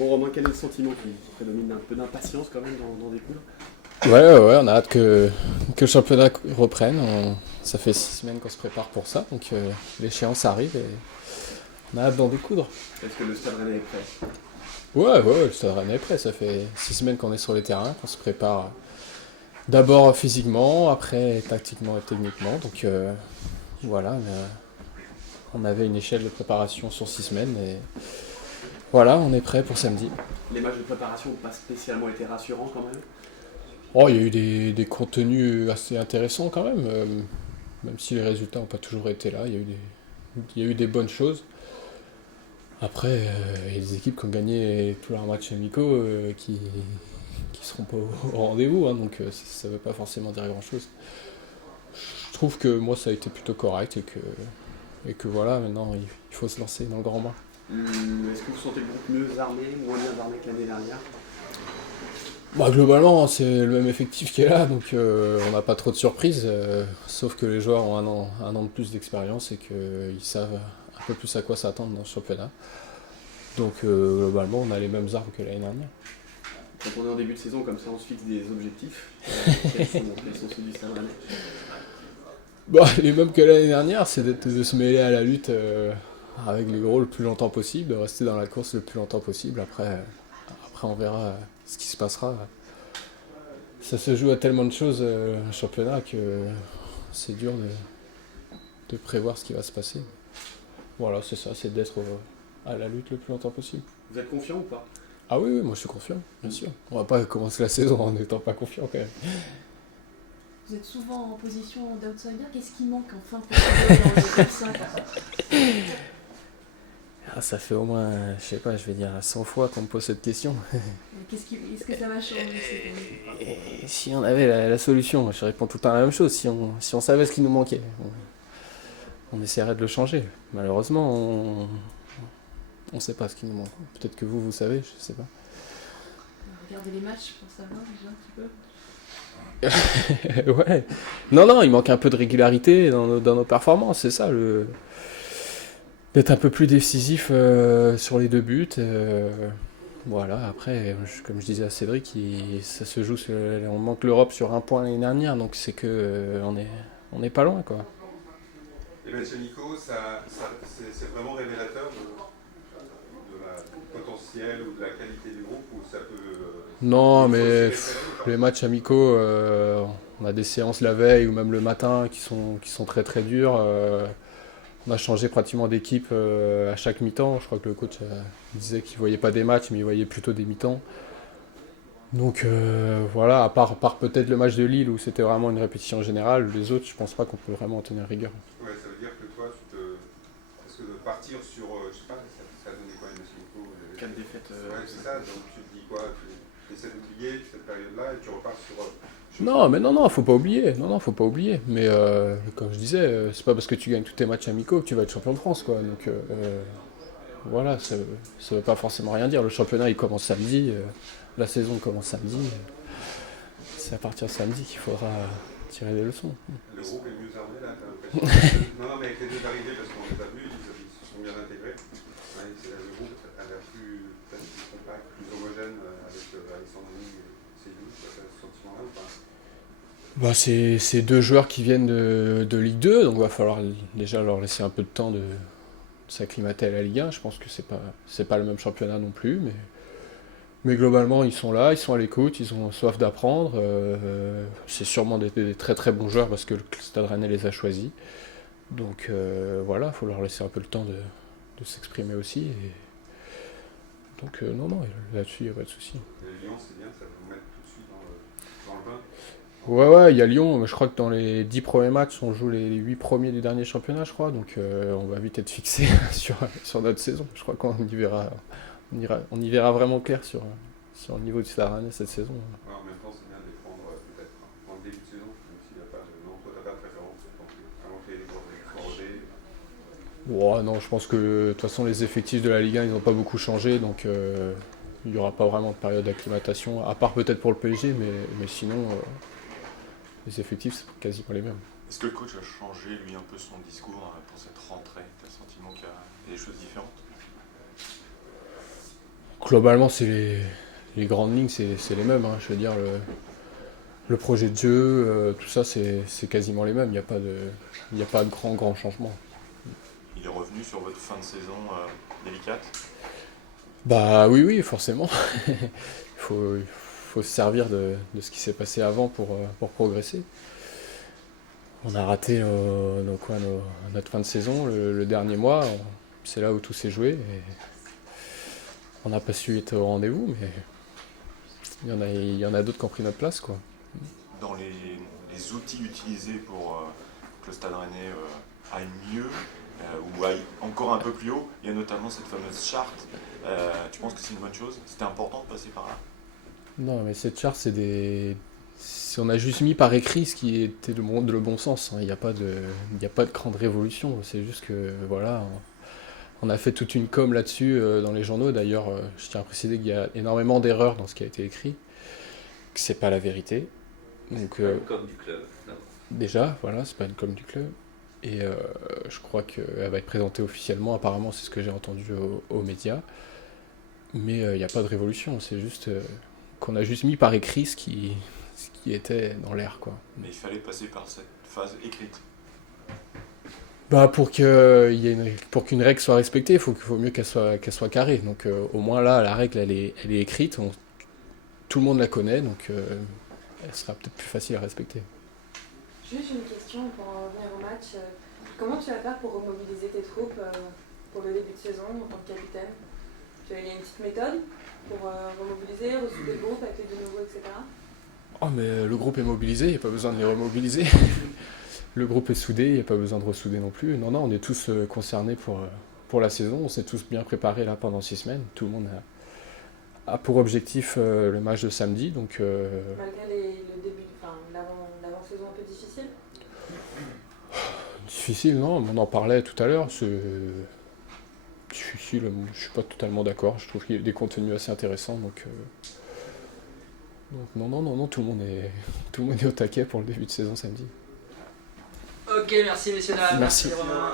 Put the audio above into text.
Bon, Romain, quel est le sentiment qui prédomine? Un peu d'impatience quand même dans des cours? Ouais, on a hâte que le championnat reprenne. Ça fait 6 semaines qu'on se prépare pour ça, donc l'échéance arrive et on a hâte d'en découdre. Est-ce que le Stade Rennais est prêt? Ouais, le Stade Rennais est prêt. Ça fait 6 semaines qu'on est sur les terrains, qu'on se prépare d'abord physiquement, après tactiquement et techniquement. Donc voilà, on avait une échelle de préparation sur 6 semaines et voilà, on est prêt pour samedi. Les matchs de préparation n'ont pas spécialement été rassurants quand même. Oh, il y a eu des contenus assez intéressants quand même, même si les résultats n'ont pas toujours été là. Il y a eu des bonnes choses. Après, il y a des équipes qui ont gagné tous leurs matchs amicaux qui seront pas au rendez-vous, hein, donc ça ne veut pas forcément dire grand-chose. Je trouve que moi ça a été plutôt correct et que voilà, maintenant il faut se lancer dans le grand bain. Est-ce que vous sentez le groupe mieux armé, moins bien armé que l'année dernière? Bah, globalement, c'est le même effectif qui est là, donc on n'a pas trop de surprises, sauf que les joueurs ont un an de plus d'expérience et qu'ils savent un peu plus à quoi s'attendre dans ce championnat. Donc globalement, on a les mêmes armes que l'année dernière. Quand on est en début de saison comme ça, on se fixe des objectifs. Quels sont ceux du Stade Rennais? Bah, les mêmes que l'année dernière, c'est de se mêler à la lutte avec les gros le plus longtemps possible, de rester dans la course le plus longtemps possible. Après on verra ce qui se passera. Ça se joue à tellement de choses, un championnat, que c'est dur de prévoir ce qui va se passer. Voilà, c'est ça, c'est d'être à la lutte le plus longtemps possible. Vous êtes confiant ou pas? Ah oui, moi je suis confiant, bien sûr. On va pas commencer la saison en n'étant pas confiant quand même. Vous êtes souvent en position d'outsider. Qu'est-ce qui manque en fin de procédure dans le top 5? Ah, ça fait au moins, je sais pas, je vais dire 100 fois qu'on me pose cette question. Est-ce que ça va changer cette année? Et si on avait la solution, je réponds tout le temps la même chose. Si on savait ce qui nous manquait, on essaierait de le changer. Malheureusement, on sait pas ce qui nous manque. Peut-être que vous savez, je sais pas. Regardez les matchs pour savoir déjà un petit peu. Ouais. Non, il manque un peu de régularité dans nos performances, c'est ça, d'être un peu plus décisif sur les deux buts. Voilà, après, comme je disais à Cédric, ça se joue, on manque l'Europe sur un point l'année dernière, donc c'est que on est pas loin, quoi. Et Mathieu Nico, c'est vraiment révélateur de la potentiel ou de la qualité du groupe ou ça peut Non, fausser mais l'espérer ou pas? les matchs amicaux, on a des séances la veille ou même le matin qui sont très très dures. On a changé pratiquement d'équipe à chaque mi-temps. Je crois que le coach disait qu'il voyait pas des matchs, mais il voyait plutôt des mi-temps. Donc voilà, à part peut-être le match de Lille où c'était vraiment une répétition générale, les autres, je pense pas qu'on peut vraiment en tenir rigueur. Ouais, ça veut dire que toi, parce que de partir sur, je sais pas, ça a donné quoi, Mathieu Nico? 4 défaites. Ouais, c'est ça, donc tu te dis quoi? Tu essaies d'oublier cette période-là et tu repars sur. Non, mais non, faut pas oublier. Non, faut pas oublier. Mais comme je disais, c'est pas parce que tu gagnes tous tes matchs amicaux que tu vas être champion de France, quoi. Donc voilà, ça veut pas forcément rien dire. Le championnat il commence samedi, la saison commence samedi. C'est à partir de samedi qu'il faudra tirer des leçons. Le groupe est mieux armé là, t'as l'impression? Non, mais avec les deux arrivées, parce qu'on les a vus, ils se sont bien intégrés. Ouais, le groupe a l'air peut-être plus compact, plus homogène avec Alessandrini et Seydou. Tu as ce sentiment-là ou pas? Bah, c'est deux joueurs qui viennent de Ligue 2, donc il va falloir déjà leur laisser un peu de temps de s'acclimater à la Ligue 1. Je pense que c'est pas le même championnat non plus, mais globalement ils sont là, ils sont à l'écoute, ils ont soif d'apprendre. C'est sûrement des très très bons joueurs parce que le Stade Rennais les a choisis. Donc voilà, il faut leur laisser un peu le temps de s'exprimer aussi. Donc non, là-dessus il n'y a pas de souci. Et Lyon, c'est bien, ça va vous mettre tout de suite dans le bain. Ouais, il y a Lyon. Je crois que dans les 10 premiers matchs, on joue les 8 premiers du dernier championnat, je crois. Donc on va vite être fixé sur notre saison. Je crois qu'on y verra, on y verra vraiment clair sur le niveau du Stade Rennais cette saison. Ouais, en même temps, c'est bien de les prendre peut-être en début de saison, même s'il n'y a pas de. Non, toi, tu n'as pas de préférence avant que les joueurs soient rodés. Ouais, non, je pense que de toute façon les effectifs de la Ligue 1 ils n'ont pas beaucoup changé, donc il n'y aura pas vraiment de période d'acclimatation, à part peut-être pour le PSG, mais sinon les effectifs c'est quasiment les mêmes. Est-ce que le coach a changé, lui, un peu son discours pour cette rentrée? T'as le sentiment qu'il y a des choses différentes? Globalement, les grandes lignes, c'est les mêmes, hein. Je veux dire, le projet de jeu, tout ça, c'est quasiment les mêmes. Il n'y a pas de grand changement. Il est revenu sur votre fin de saison délicate. Bah oui, forcément. Il faut se servir de ce qui s'est passé avant pour progresser. On a raté notre fin de saison, le dernier mois. C'est là où tout s'est joué. Et on n'a pas su être au rendez-vous, mais il y en a d'autres qui ont pris notre place, quoi. Dans les outils utilisés pour que le Stade Rennais aille mieux ou aille encore un peu plus haut, il y a notamment cette fameuse charte. Tu penses que c'est une bonne chose? C'était important de passer par là? Non, mais cette charte, on a juste mis par écrit ce qui était le bon sens, hein. Il n'y a pas de grande révolution. C'est juste que, voilà, on a fait toute une com là-dessus dans les journaux. D'ailleurs, je tiens à préciser qu'il y a énormément d'erreurs dans ce qui a été écrit, que c'est pas la vérité. Donc, C'est pas une com du club. Non. déjà, voilà, c'est pas une com du club. Et je crois qu'elle va être présentée officiellement. Apparemment, c'est ce que j'ai entendu aux médias. Mais il n'y a pas de révolution. C'est juste qu'on a juste mis par écrit ce qui était dans l'air, quoi. Mais il fallait passer par cette phase écrite. Bah pour qu'une règle soit respectée, il faut mieux qu'elle soit carrée. Donc au moins là, la règle elle est écrite, tout le monde la connaît, donc elle sera peut-être plus facile à respecter. Juste une question pour en revenir au match. Comment tu vas faire pour remobiliser tes troupes pour le début de saison en tant que capitaine? Il y a une petite méthode pour remobiliser, ressouder le groupe avec les deux nouveaux, etc. Oh mais le groupe est mobilisé, il n'y a pas besoin de les remobiliser. Le groupe est soudé, il n'y a pas besoin de ressouder non plus. Non, on est tous concernés pour la saison, on s'est tous bien préparés là pendant 6 semaines. Tout le monde a pour objectif le match de samedi. Donc, Malgré le début, l'avant-saison un peu difficile. Difficile, non, on en parlait tout à l'heure. C'est difficile, je suis pas totalement d'accord. Je trouve qu'il y a des contenus assez intéressants. Donc non, tout le monde est au taquet pour le début de saison samedi. Ok, merci messieurs dames. Merci. Romain.